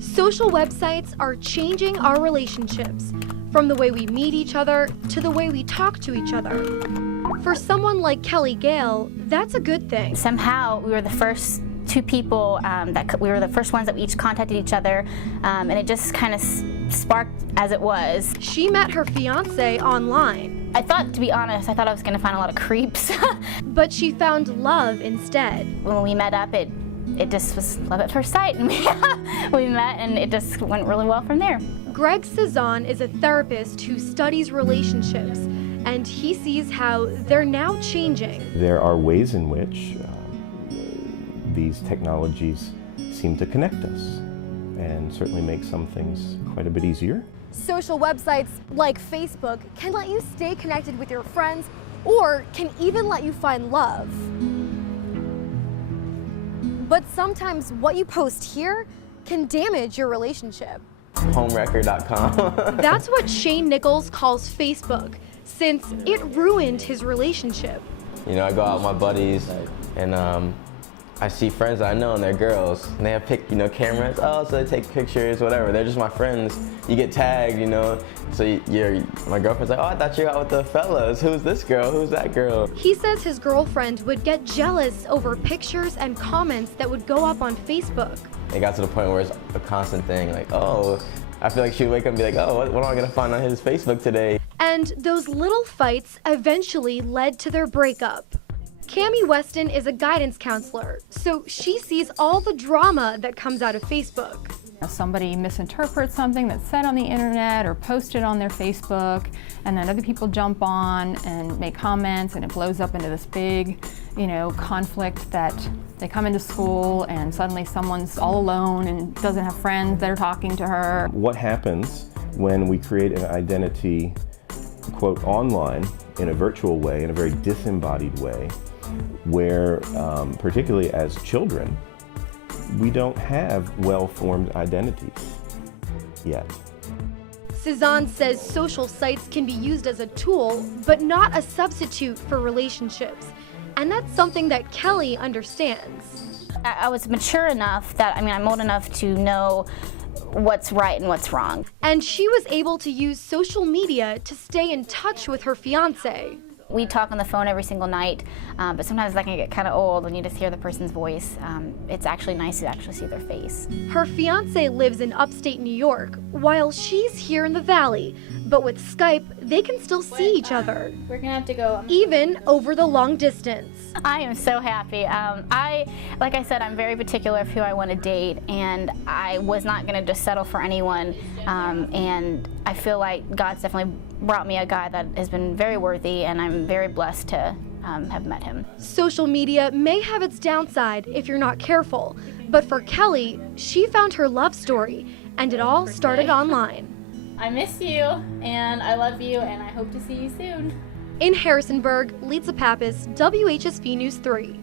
Social websites are changing our relationships, from the way we meet each other to the way we talk to each other. For someone like Kelly Gale, that's a good thing. Somehow we were the first two people we were the first ones that we each contacted each other, and it just kind of sparked as it was. She met her fiance online. I thought, to be honest, I thought I was going to find a lot of creeps. But she found love instead. When we met up, it just was love at first sight, and we met, and it just went really well from there. Greg Cezanne is a therapist who studies relationships, and he sees how they're now changing. There are ways in which these technologies seem to connect us and certainly make some things quite a bit easier. Social websites like Facebook can let you stay connected with your friends or can even let you find love. But sometimes what you post here can damage your relationship. Homewrecker.com. That's what Shane Nichols calls Facebook, since it ruined his relationship. You know, I go out with my buddies and I see friends that I know and they're girls, and they have cameras. Oh, so they take pictures, whatever. They're just my friends. You get tagged, So my girlfriend's like, oh, I thought you were out with the fellas. Who's this girl? Who's that girl? He says his girlfriend would get jealous over pictures and comments that would go up on Facebook. It got to the point where it's a constant thing, like, oh, I feel like she would wake up and be like, oh, what am I gonna find on his Facebook today? And those little fights eventually led to their breakup. Cammie Weston is a guidance counselor, so she sees all the drama that comes out of Facebook. Somebody misinterprets something that's said on the internet or posted on their Facebook, and then other people jump on and make comments, and it blows up into this big, conflict that they come into school and suddenly someone's all alone and doesn't have friends that are talking to her. What happens when we create an identity, quote, online in a virtual way, in a very disembodied way, where, particularly as children, we don't have well-formed identities yet. Cezanne says social sites can be used as a tool, but not a substitute for relationships. And that's something that Kelly understands. I was mature enough that, I'm old enough to know what's right and what's wrong. And she was able to use social media to stay in touch with her fiance. We talk on the phone every single night, but sometimes that can get kind of old when you just hear the person's voice. It's actually nice to actually see their face. Her fiance lives in upstate New York, while she's here in the Valley. But with Skype, they can still see each other. We're gonna have to go. Even over the long distance. I am so happy. Like I said, I'm very particular of who I want to date, and I was not gonna just settle for anyone. And I feel like God's definitely brought me a guy that has been very worthy, and I'm very blessed to have met him. Social media may have its downside if you're not careful, but for Kelly, she found her love story, and it all started online. I miss you, and I love you, and I hope to see you soon. In Harrisonburg, Litsa Pappas, whsv News 3.